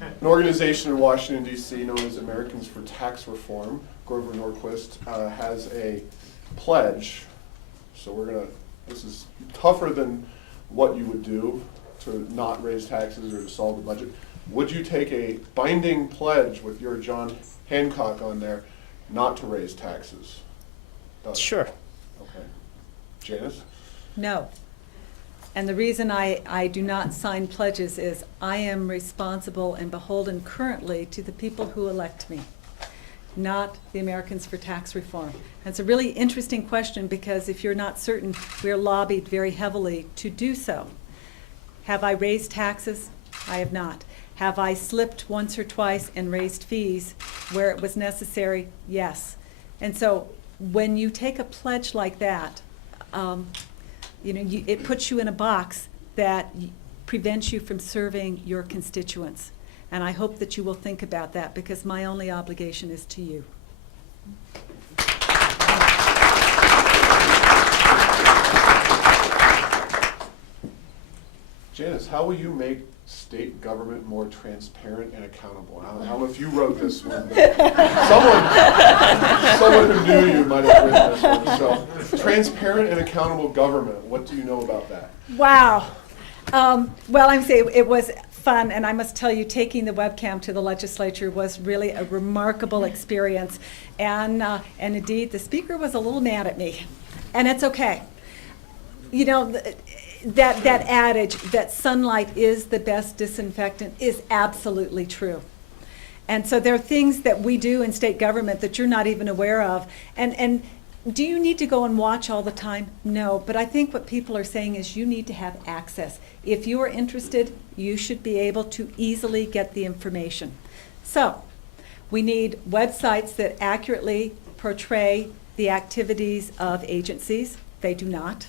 an organization in Washington, D.C. known as Americans for Tax Reform, Grover Norquist, has a pledge. So this is tougher than what you would do to not raise taxes or to solve the budget. Would you take a binding pledge with your John Hancock on there not to raise taxes? Sure. Okay. Janice? No. And the reason I do not sign pledges is I am responsible and beholden currently to the people who elect me, not the Americans for Tax Reform. And it's a really interesting question because if you're not certain, we're lobbied very heavily to do so. Have I raised taxes? I have not. Have I slipped once or twice and raised fees where it was necessary? Yes. And so when you take a pledge like that, it puts you in a box that prevents you from serving your constituents. And I hope that you will think about that because my only obligation is to you. Janice, how will you make state government more transparent and accountable? I don't know if you wrote this one, but someone who knew you might have written this one. So, transparent and accountable government, what do you know about that? Wow. Well, I'm saying it was fun, and I must tell you, taking the webcam to the legislature was really a remarkable experience. And indeed, the speaker was a little mad at me, and it's okay. You know, that adage that sunlight is the best disinfectant is absolutely true. And so there are things that we do in state government that you're not even aware of. And do you need to go and watch all the time? No, but I think what people are saying is you need to have access. If you are interested, you should be able to easily get the information. So we need websites that accurately portray the activities of agencies. They do not.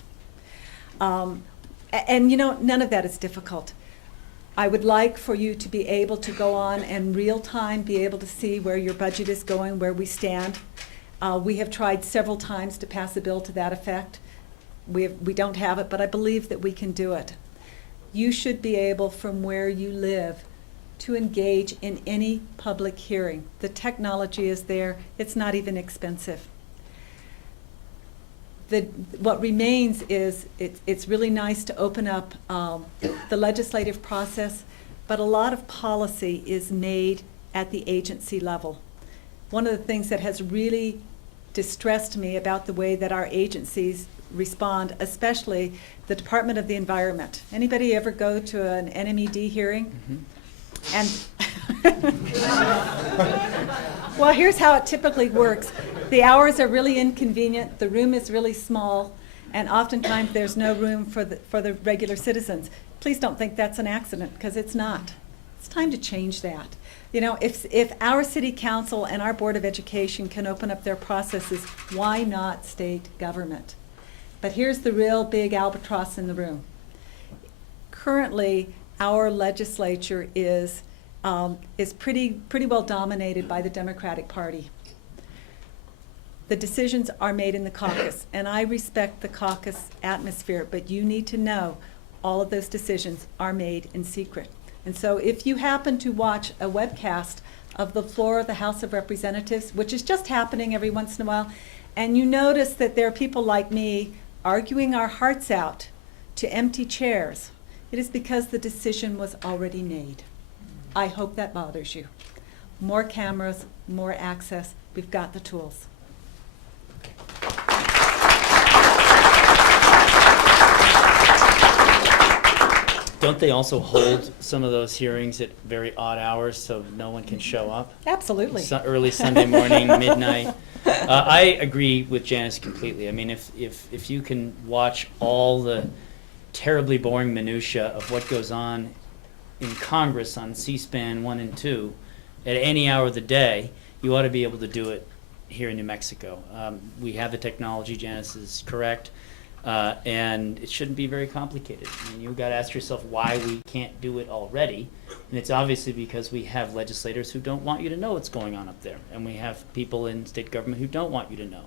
And you know, none of that is difficult. I would like for you to be able to go on and real time be able to see where your budget is going, where we stand. We have tried several times to pass a bill to that effect. We don't have it, but I believe that we can do it. You should be able, from where you live, to engage in any public hearing. The technology is there. It's not even expensive. What remains is it's really nice to open up the legislative process, but a lot of policy is made at the agency level. One of the things that has really distressed me about the way that our agencies respond, especially the Department of the Environment. Anybody ever go to an NMED hearing? Mm-hmm. And well, here's how it typically works. The hours are really inconvenient, the room is really small, and oftentimes there's no room for the regular citizens. Please don't think that's an accident, because it's not. It's time to change that. You know, if our city council and our Board of Education can open up their processes, why not state government? But here's the real big albatross in the room. Currently, our legislature is pretty well dominated by the Democratic Party. The decisions are made in the caucus, and I respect the caucus atmosphere, but you need to know all of those decisions are made in secret. And so if you happen to watch a webcast of the floor of the House of Representatives, which is just happening every once in a while, and you notice that there are people like me arguing our hearts out to empty chairs, it is because the decision was already made. I hope that bothers you. More cameras, more access, we've got the tools. Don't they also hold some of those hearings at very odd hours so no one can show up? Absolutely. Early Sunday morning, midnight. I agree with Janice completely. I mean, if you can watch all the terribly boring minutia of what goes on in Congress on C-SPAN 1 and 2 at any hour of the day, you ought to be able to do it here in New Mexico. We have the technology, Janice is correct. And it shouldn't be very complicated. I mean, you've got to ask yourself why we can't do it already. And it's obviously because we have legislators who don't want you to know what's going on up there. And we have people in state government who don't want you to know.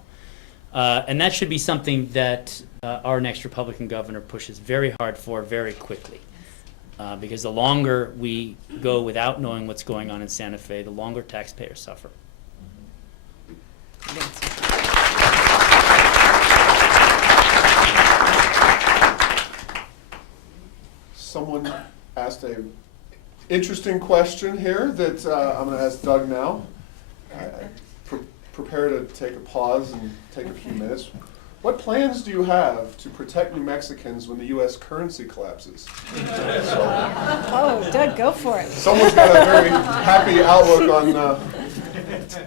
And that should be something that our next Republican governor pushes very hard for very quickly. Because the longer we go without knowing what's going on in Santa Fe, the longer taxpayers suffer. Someone asked a interesting question here that I'm going to ask Doug now. Prepare to take a pause and take a few minutes. What plans do you have to protect New Mexicans when the U.S. currency collapses? Oh, Doug, go for it. Someone's got a very happy outlook on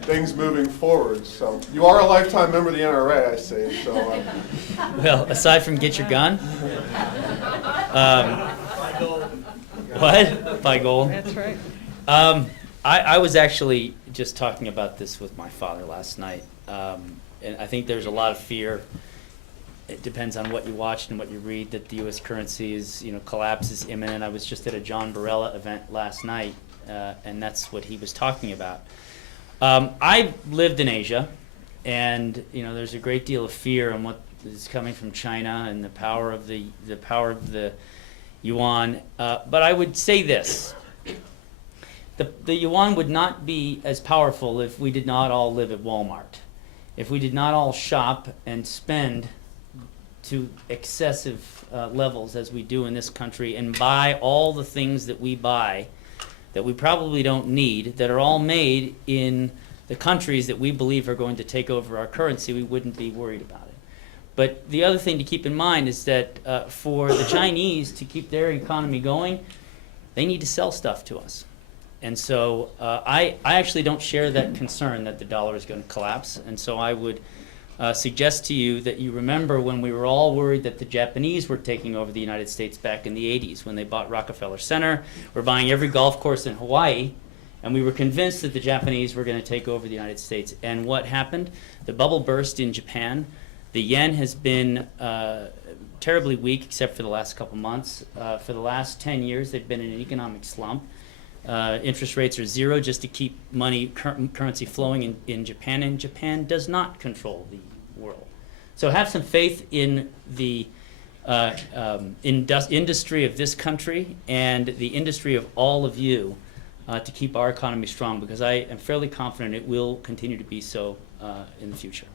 things moving forward. So you are a lifetime member of the NRA, I see. So. Well, aside from get your gun, what? By gold. That's right. I was actually just talking about this with my father last night, and I think there's a lot of fear. It depends on what you watch and what you read, that the U.S. currency is, collapse is imminent. I was just at a John Barella event last night, and that's what he was talking about. I lived in Asia, and there's a great deal of fear on what is coming from China and the power of the yuan. But I would say this. The yuan would not be as powerful if we did not all live at Walmart, if we did not all shop and spend to excessive levels as we do in this country and buy all the things that we buy that we probably don't need, that are all made in the countries that we believe are going to take over our currency, we wouldn't be worried about it. But the other thing to keep in mind is that for the Chinese to keep their economy going, they need to sell stuff to us. And so I actually don't share that concern that the dollar is going to collapse. And so I would suggest to you that you remember when we were all worried that the Japanese were taking over the United States back in the 80s when they bought Rockefeller Center. We're buying every golf course in Hawaii. And we were convinced that the Japanese were going to take over the United States. And what happened? The bubble burst in Japan. The yen has been terribly weak except for the last couple months. For the last 10 years, they've been in an economic slump. Interest rates are zero just to keep currency flowing in Japan, and Japan does not control the world. So have some faith in the industry of this country and the industry of all of you to keep our economy strong, because I am fairly confident it will continue to be so in the future.